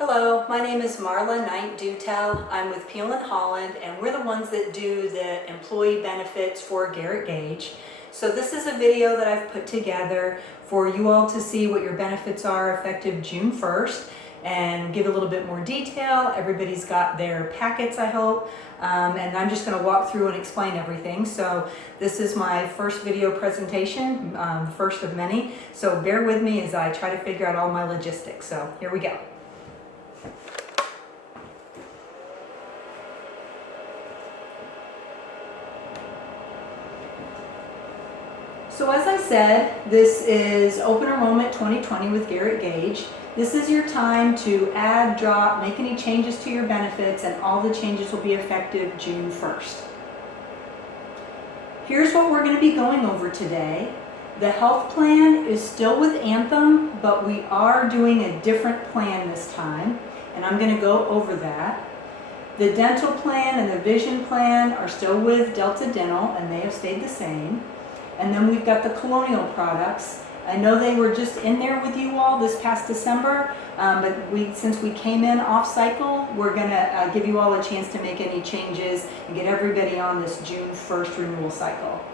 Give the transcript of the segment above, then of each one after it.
Hello, my name is Marla Knight-Dutel. I'm with Peel & Holland, and we're the ones that do the employee benefits for Gehret Gage. So this is a video that I've put together for you all to see what your benefits are effective June 1st and give a little bit more detail. Everybody's got their packets, I hope, and I'm just going to walk through and explain everything. So this is my first video presentation, the first of many. So bear with me as I try to figure out all my logistics. So here we go. So as I said, this is Open Enrollment 2020 with Gehret Gage. This is your time to add, drop, make any changes to your benefits, and all the changes will be effective June 1st. Here's what we're going to be going over today. The health plan is still with Anthem, but we are doing a different plan this time, and I'm going to go over that. The dental plan and the vision plan are still with Delta Dental, and they have stayed the same. And then we've got the Colonial products. I know they were just in there with you all this past December, but since we came in off cycle, we're going to give you all a chance to make any changes and get everybody on this June 1st renewal cycle.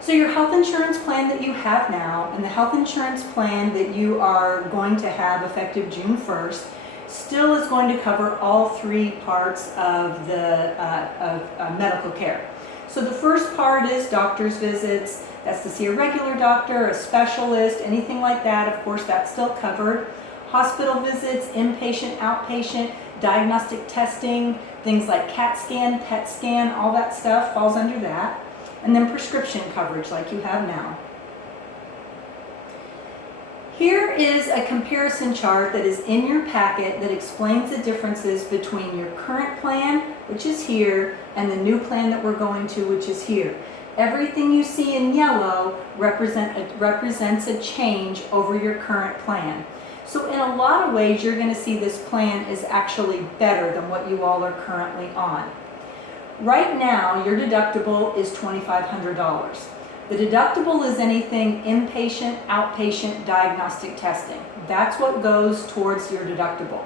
So your health insurance plan that you have now and the health insurance plan that you are going to have effective June 1st still is going to cover all three parts of the medical care. So the first part is doctor's visits. That's to see a regular doctor, a specialist, anything like that. Of course, that's still covered. Hospital visits, inpatient, outpatient, diagnostic testing, things like CAT scan, PET scan, all that stuff falls under that. And then prescription coverage like you have now. Here is a comparison chart that is in your packet that explains the differences between your current plan, which is here, and the new plan that we're going to, which is here. Everything you see in yellow represents a change over your current plan. So in a lot of ways, you're going to see this plan is actually better than what you all are currently on. Right now, your deductible is $2,500. The deductible is anything inpatient, outpatient, diagnostic testing. That's what goes towards your deductible.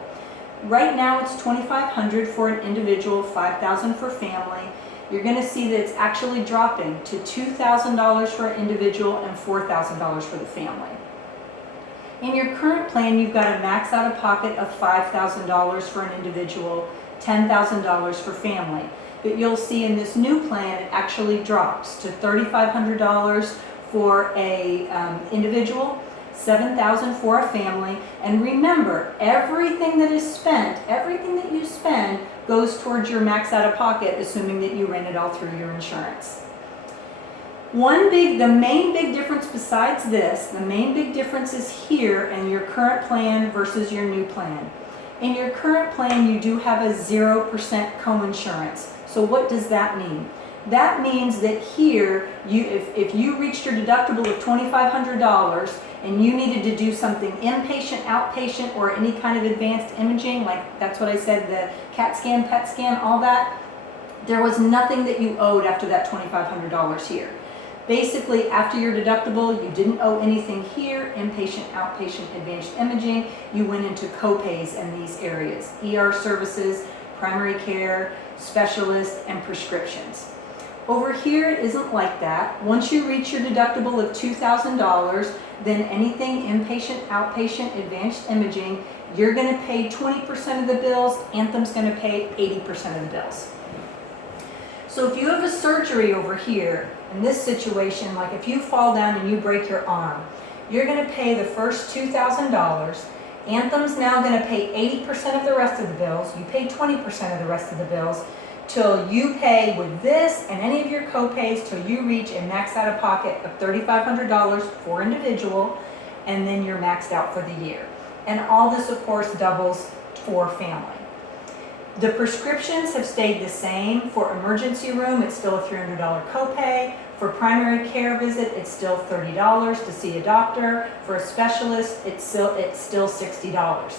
Right now it's $2,500 for an individual, $5,000 for family. You're going to see that it's actually dropping to $2,000 for an individual and $4,000 for the family. In your current plan, you've got a max out of pocket of $5,000 for an individual, $10,000 for family. But you'll see in this new plan, it actually drops to $3,500 for a individual, $7,000 for a family. And remember, everything that is spent, everything that you spend goes towards your max out of pocket, assuming that you ran it all through your insurance. The main big difference besides this, the main big difference is here in your current plan versus your new plan. In your current plan, you do have a 0% coinsurance. So what does that mean? That means that here, if you reached your deductible of $2,500 and you needed to do something inpatient, outpatient, or any kind of advanced imaging, like that's what I said, the CAT scan, PET scan, all that, there was nothing that you owed after that $2,500 here. Basically, after your deductible, you didn't owe anything here, inpatient, outpatient, advanced imaging. You went into copays in these areas, ER services, primary care, specialists, and prescriptions. Over here, it isn't like that. Once you reach your deductible of $2,000, then anything inpatient, outpatient, advanced imaging, you're going to pay 20% of the bills. Anthem's going to pay 80% of the bills. So if you have a surgery over here, in this situation, like if you fall down and you break your arm, you're going to pay the first $2,000. Anthem's now going to pay 80% of the rest of the bills. You pay 20% of the rest of the bills till you pay with this and any of your copays till you reach a max out of pocket of $3,500 for individual, and then you're maxed out for the year. And all this, of course, doubles for family. The prescriptions have stayed the same. For emergency room, it's still a $300 copay. For primary care visit, it's still $30 to see a doctor. For a specialist, it's still $60.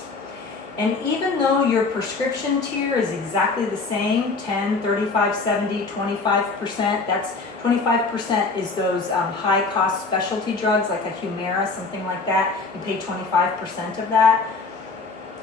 And even though your prescription tier is exactly the same, 10, 35, 70, 25%, that's 25% is those high-cost specialty drugs like a Humira, something like that. You pay 25% of that.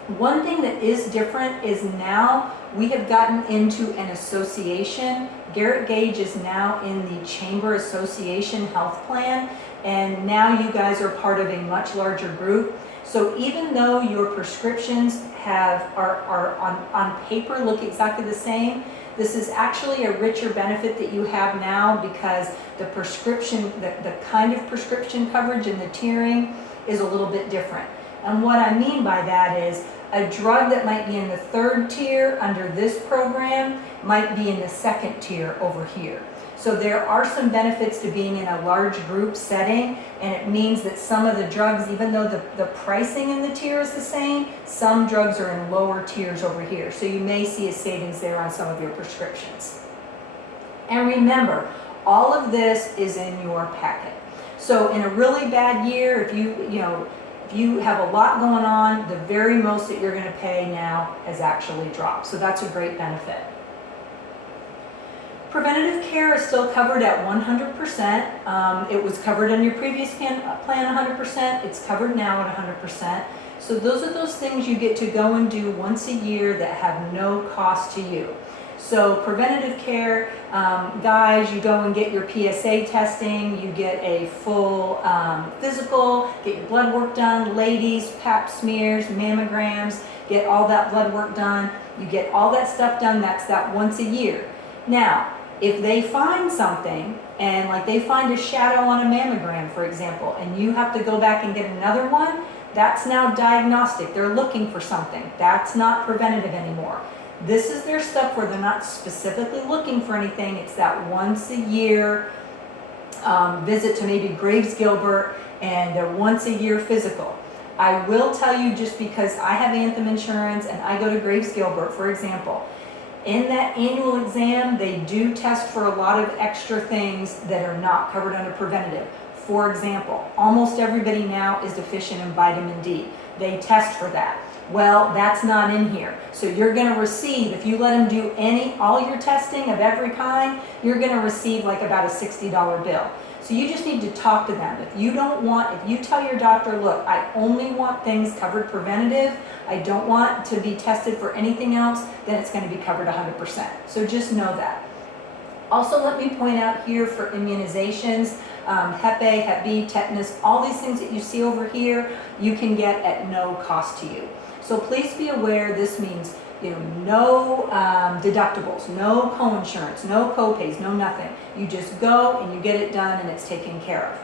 One thing that is different is now we have gotten into an association. Gehret Gage is now in the Chamber Association Health Plan, and now you guys are part of a much larger group. So even though your prescriptions are on paper look exactly the same, this is actually a richer benefit that you have now because the prescription, the kind of prescription coverage and the tiering is a little bit different. And what I mean by that is a drug that might be in the 3rd tier under this program might be in the 2nd tier over here. So there are some benefits to being in a large group setting, and it means that some of the drugs, even though the pricing in the tier is the same, some drugs are in lower tiers over here. So you may see a savings there on some of your prescriptions. And remember, all of this is in your packet. So in a really bad year, if you have a lot going on, the very most that you're going to pay now has actually dropped. So that's a great benefit. Preventative care is still covered at 100%. It was covered on your previous plan 100%. It's covered now at 100%. So those are those things you get to go and do once a year that have no cost to you. So preventative care, guys, you go and get your PSA testing, you get a full physical, get your blood work done. Ladies, pap smears, mammograms, get all that blood work done. You get all that stuff done, that's that once a year. Now, if they find something, and like they find a shadow on a mammogram, for example, and you have to go back and get another one, that's now diagnostic. They're looking for something. That's not preventative anymore. This is their stuff where they're not specifically looking for anything. It's that once a year visit to maybe Graves Gilbert and their once a year physical. I will tell you, just because I have Anthem insurance and I go to Graves Gilbert, for example, in that annual exam, they do test for a lot of extra things that are not covered under preventative. For example, almost everybody now is deficient in vitamin D. They test for that. Well, that's not in here. So you're going to receive, if you let them do all your testing of every kind, you're going to receive like about a $60 bill. So you just need to talk to them. If you tell your doctor, look, I only want things covered preventative, I don't want to be tested for anything else, then it's going to be covered 100%. So just know that. Also, let me point out here for immunizations, Hep A, Hep B, tetanus, all these things that you see over here, you can get at no cost to you. So please be aware, this means no deductibles, no co-insurance, no co-pays, no nothing. You just go and you get it done and it's taken care of.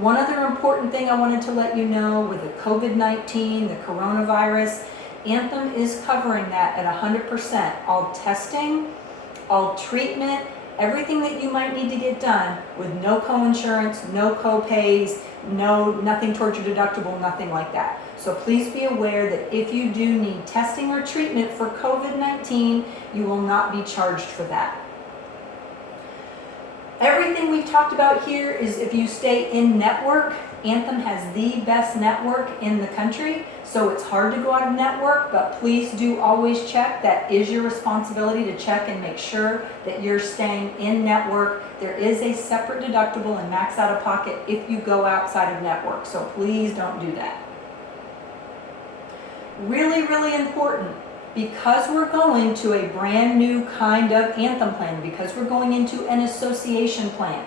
One other important thing I wanted to let you know with the COVID-19, the coronavirus, Anthem is covering that at 100%. All testing, all treatment, everything that you might need to get done with no co-insurance, no co-pays, nothing towards your deductible, nothing like that. So please be aware that if you do need testing or treatment for COVID-19, you will not be charged for that. Everything we've talked about here is if you stay in network. Anthem has the best network in the country, so it's hard to go out of network, but please do always check. That is your responsibility to check and make sure that you're staying in network. There is a separate deductible and max out of pocket if you go outside of network, so please don't do that. Really, really important, because we're going to a brand new kind of Anthem plan, because we're going into an association plan,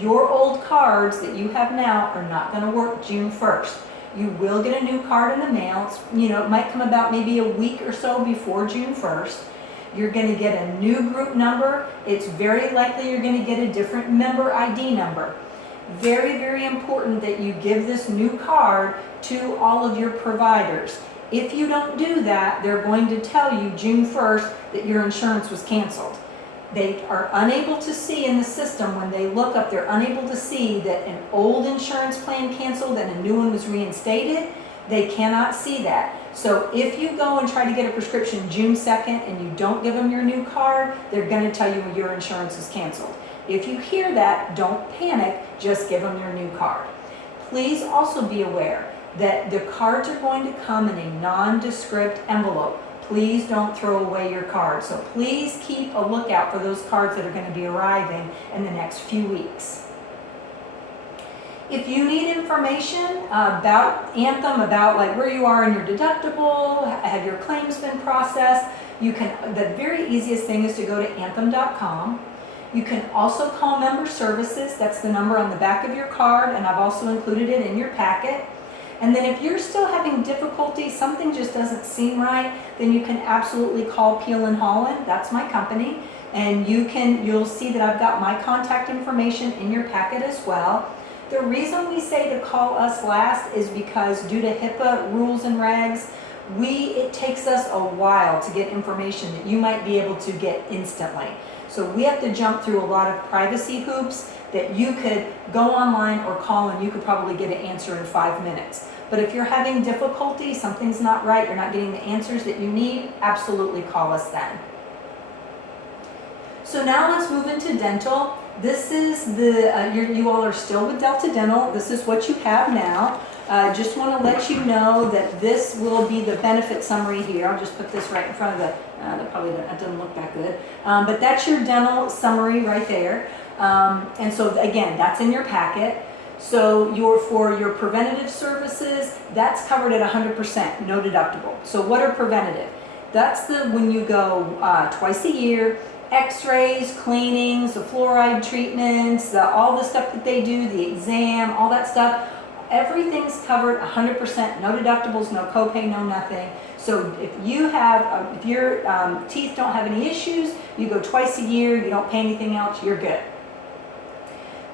your old cards that you have now are not going to work June 1st. You will get a new card in the mail. It might come about maybe a week or so before June 1st. You're going to get a new group number. It's very likely you're going to get a different member ID number. Very, very important that you give this new card to all of your providers. If you don't do that, they're going to tell you June 1st that your insurance was canceled. They are unable to see in the system when they look up, they're unable to see that an old insurance plan canceled and a new one was reinstated. They cannot see that. So if you go and try to get a prescription June 2nd and you don't give them your new card, they're going to tell you your insurance is canceled. If you hear that, don't panic, just give them your new card. Please also be aware that the cards are going to come in a nondescript envelope. Please don't throw away your cards. So please keep a lookout for those cards that are going to be arriving in the next few weeks. If you need information about Anthem, about like where you are in your deductible, have your claims been processed, you can, the very easiest thing is to go to anthem.com. You can also call member services. That's the number on the back of your card, and I've also included it in your packet. And then if you're still having difficulty, something just doesn't seem right, then you can absolutely call Peel and Holland. That's my company. And you'll see that I've got my contact information in your packet as well. The reason we say to call us last is because due to HIPAA rules and regs, it takes us a while to get information that you might be able to get instantly. So we have to jump through a lot of privacy hoops that you could go online or call and you could probably get an answer in 5 minutes. But if you're having difficulty, something's not right, you're not getting the answers that you need, absolutely call us then. So now let's move into dental. This is you all are still with Delta Dental. This is what you have now. Just want to let you know that this will be the benefit summary here. I'll just put this right in front of that doesn't look that good. But that's your dental summary right there. And so again, that's in your packet. So for your preventative services, that's covered at 100%, no deductible. So what are preventative? That's when you go twice a year, x-rays, cleanings, the fluoride treatments, all the stuff that they do, the exam, all that stuff. Everything's covered 100%, no deductibles, no copay, no nothing. So if your teeth don't have any issues, you go twice a year, you don't pay anything else, you're good.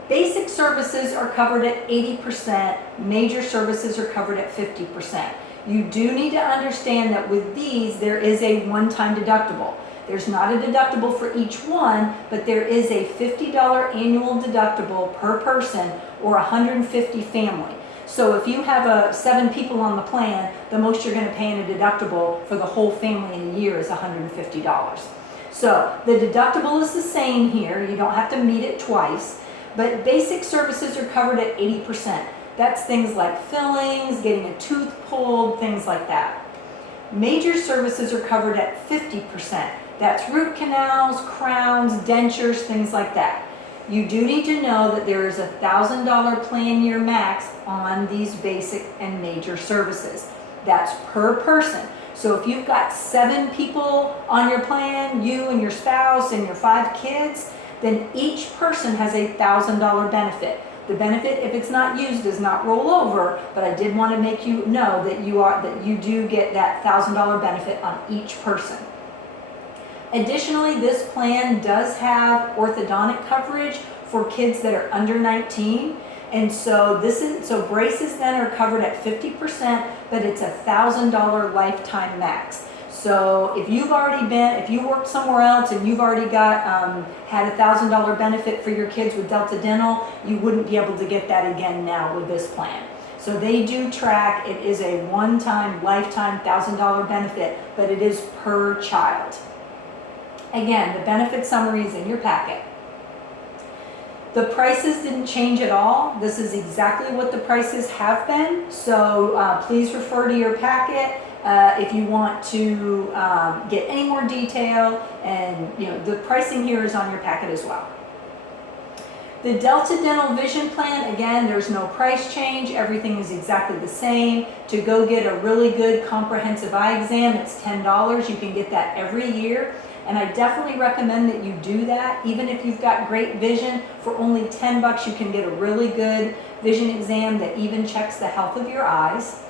Basic services are covered at 80%, major services are covered at 50%. You do need to understand that with these, there is a one-time deductible. There's not a deductible for each one, but there is a $50 annual deductible per person or 150 family. So if you have 7 people on the plan, the most you're going to pay in a deductible for the whole family in a year is $150. So the deductible is the same here. You don't have to meet it twice, but basic services are covered at 80%. That's things like fillings, getting a tooth pulled, things like that. Major services are covered at 50%. That's root canals, crowns, dentures, things like that. You do need to know that there is a $1,000 plan year max on these basic and major services. That's per person. So if you've got 7 people on your plan, you and your spouse and your 5 kids, then each person has a $1,000 benefit. The benefit, if it's not used, does not roll over, but I did want to make you know that you do get that $1,000 benefit on each person. Additionally, this plan does have orthodontic coverage for kids that are under 19. And so braces then are covered at 50%, but it's a $1,000 lifetime max. So if you worked somewhere else and you've already had a $1,000 benefit for your kids with Delta Dental, you wouldn't be able to get that again now with this plan. So they do track, it is a one-time, lifetime $1,000 benefit, but it is per child. Again, the benefit summary is in your packet. The prices didn't change at all. This is exactly what the prices have been. So please refer to your packet if you want to get any more detail. And the pricing here is on your packet as well. The Delta Dental Vision Plan, again, there's no price change. Everything is exactly the same. To go get a really good comprehensive eye exam, it's $10. You can get that every year. And I definitely recommend that you do that. Even if you've got great vision, for only $10 you can get a really good vision exam that even checks the health of your eyes.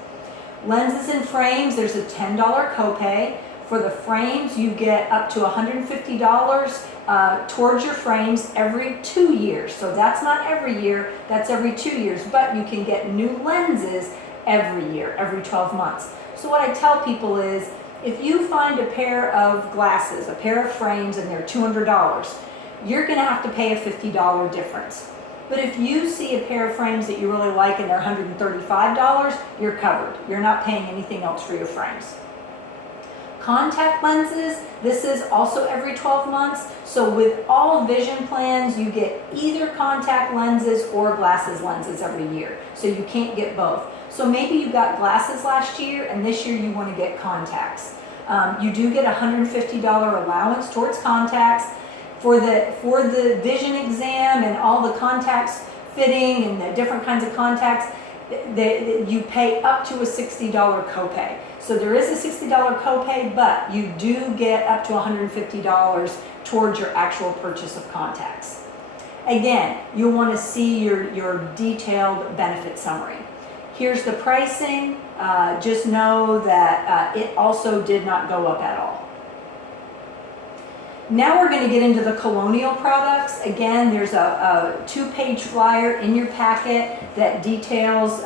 Lenses and frames, there's a $10 copay. For the frames, you get up to $150 towards your frames every 2 years. So that's not every year, that's every 2 years. But you can get new lenses every year, every 12 months. So what I tell people is, if you find a pair of glasses, a pair of frames, and they're $200, you're going to have to pay a $50 difference. But if you see a pair of frames that you really like and they're $135, you're covered. You're not paying anything else for your frames. Contact lenses, this is also every 12 months. So with all vision plans, you get either contact lenses or glasses lenses every year. So you can't get both. So maybe you got glasses last year and this year you want to get contacts. You do get a $150 allowance towards contacts. For the vision exam and all the contacts fitting and the different kinds of contacts, you pay up to a $60 copay. So there is a $60 copay, but you do get up to $150 towards your actual purchase of contacts. Again, you'll want to see your detailed benefit summary. Here's the pricing. Just know that it also did not go up at all. Now we're going to get into the Colonial products. Again, there's a 2-page flyer in your packet that details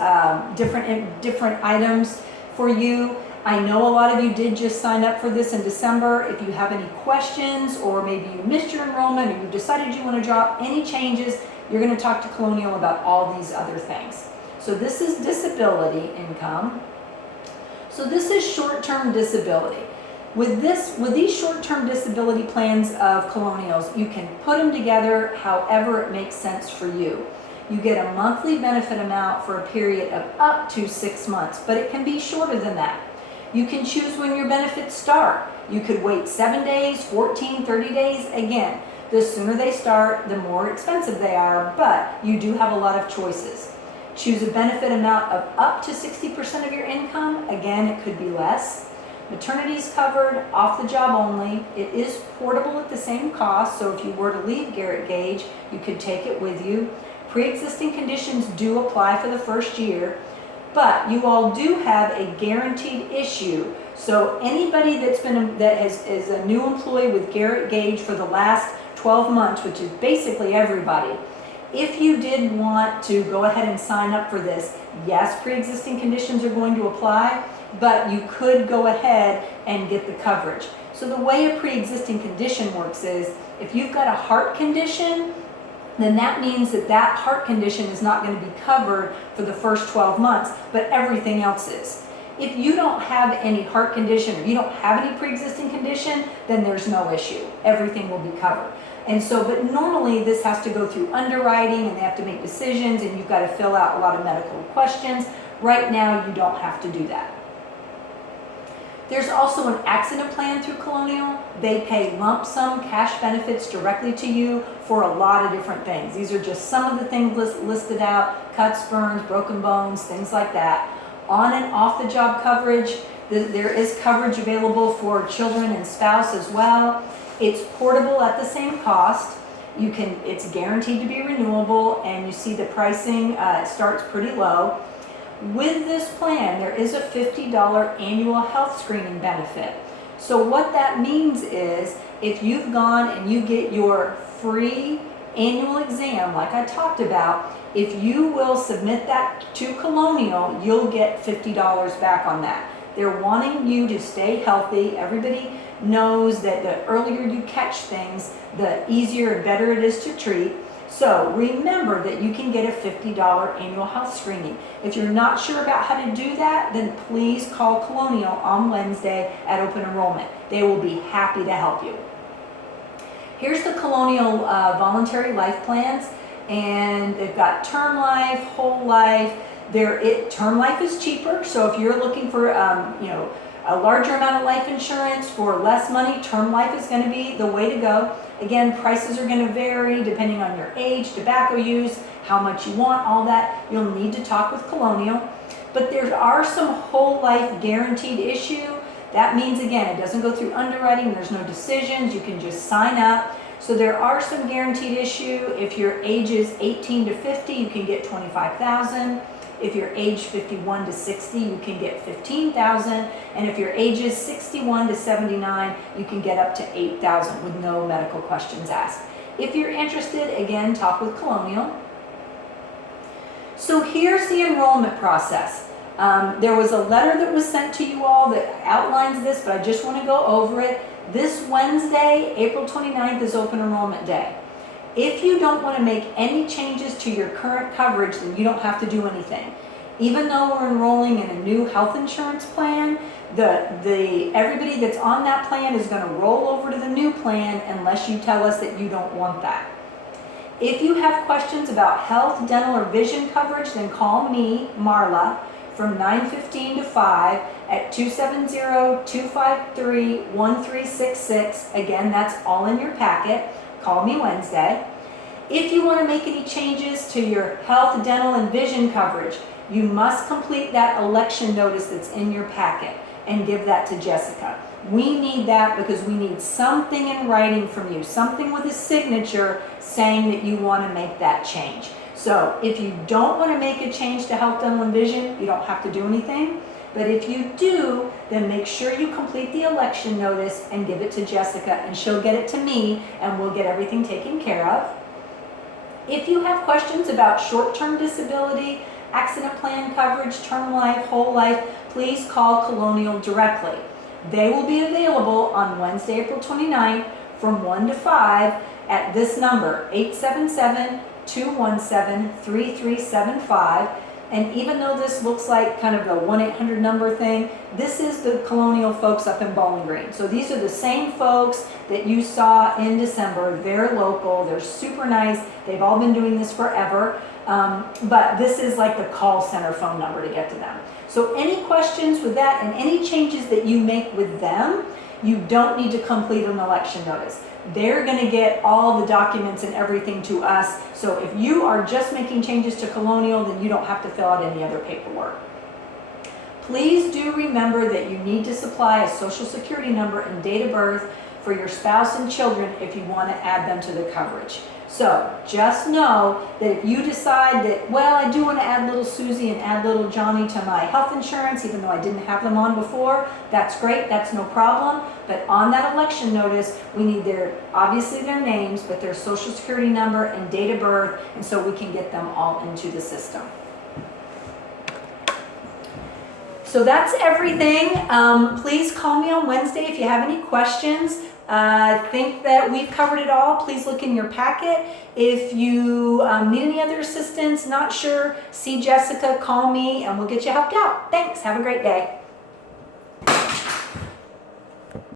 different items for you. I know a lot of you did just sign up for this in December. If you have any questions, or maybe you missed your enrollment, or you decided you want to drop any changes, you're going to talk to Colonial about all these other things. So this is disability income. So this is short-term disability. With these short-term disability plans of Colonials, you can put them together however it makes sense for you. You get a monthly benefit amount for a period of up to 6 months, but it can be shorter than that. You can choose when your benefits start. You could wait 7 days, 14, 30 days. Again, the sooner they start, the more expensive they are, but you do have a lot of choices. Choose a benefit amount of up to 60% of your income. Again, it could be less. Maternity is covered, off the job only. It is portable at the same cost, so if you were to leave Gehret Gage, you could take it with you. Pre-existing conditions do apply for the first year, but you all do have a guaranteed issue. So anybody is a new employee with Gehret Gage for the last 12 months, which is basically everybody, if you did want to go ahead and sign up for this, yes, pre-existing conditions are going to apply, but you could go ahead and get the coverage. So the way a pre-existing condition works is, if you've got a heart condition, then that means that heart condition is not going to be covered for the first 12 months, but everything else is. If you don't have any heart condition, or you don't have any pre-existing condition, then there's no issue. Everything will be covered. And so, but normally this has to go through underwriting, and they have to make decisions, and you've got to fill out a lot of medical questions. Right now, you don't have to do that. There's also an accident plan through Colonial. They pay lump sum cash benefits directly to you for a lot of different things. These are just some of the things listed out: cuts, burns, broken bones, things like that. On and off the job coverage, there is coverage available for children and spouse as well. It's portable at the same cost. It's guaranteed to be renewable, and you see the pricing starts pretty low. With this plan, there is a $50 annual health screening benefit. So what that means is, if you've gone and you get your free annual exam, like I talked about, if you will submit that to Colonial, you'll get $50 back on that. They're wanting you to stay healthy. Everybody knows that the earlier you catch things, the easier and better it is to treat. So remember that you can get a $50 annual health screening. If you're not sure about how to do that, then please call Colonial on Wednesday at open enrollment. They will be happy to help you. Here's the Colonial voluntary life plans, and they've got term life, whole life. Term life is cheaper, so if you're looking for a larger amount of life insurance for less money, term life is going to be the way to go. Again, prices are going to vary depending on your age, tobacco use, how much you want, all that. You'll need to talk with Colonial. But there are some whole life guaranteed issue. That means, again, it doesn't go through underwriting. There's no decisions. You can just sign up. So there are some guaranteed issue. If your age is 18 to 50, you can get $25,000. If you're age 51 to 60, you can get $15,000. And if your age is 61 to 79, you can get up to $8,000 with no medical questions asked. If you're interested, again, talk with Colonial. So here's the enrollment process. There was a letter that was sent to you all that outlines this, but I just want to go over it. This Wednesday, April 29th, is open enrollment day. If you don't want to make any changes to your current coverage, then you don't have to do anything. Even though we're enrolling in a new health insurance plan, everybody that's on that plan is going to roll over to the new plan unless you tell us that you don't want that. If you have questions about health, dental, or vision coverage, then call me, Marla, from 9:15 to 5 at 270-253-1366. Again, that's all in your packet. Call me Wednesday. If you want to make any changes to your health, dental, and vision coverage, you must complete that election notice that's in your packet and give that to Jessica. We need that because we need something in writing from you, something with a signature saying that you want to make that change. So if you don't want to make a change to health, dental, and vision, you don't have to do anything. But if you do, then make sure you complete the election notice and give it to Jessica, and she'll get it to me, and we'll get everything taken care of. If you have questions about short-term disability, accident plan coverage, term life, whole life, please call Colonial directly. They will be available on Wednesday, April 29th from 1 to 5 at this number, 877-217-3375. And even though this looks like kind of the 1-800 number thing, this is the Colonial folks up in Bowling Green. So these are the same folks that you saw in December. They're local, they're super nice, they've all been doing this forever. But this is like the call center phone number to get to them. So any questions with that and any changes that you make with them, you don't need to complete an election notice. They're going to get all the documents and everything to us. So if you are just making changes to Colonial, then you don't have to fill out any other paperwork. Please do remember that you need to supply a social security number and date of birth for your spouse and children if you want to add them to the coverage. So just know that if you decide that, well, I do want to add little Susie and add little Johnny to my health insurance, even though I didn't have them on before, that's great, that's no problem. But on that election notice, we need obviously their names, but their social security number and date of birth, and so we can get them all into the system. So that's everything. Please call me on Wednesday if you have any questions. I think that we've covered it all. Please look in your packet. If you need any other assistance, not sure, see Jessica, call me, and we'll get you helped out. Thanks. Have a great day.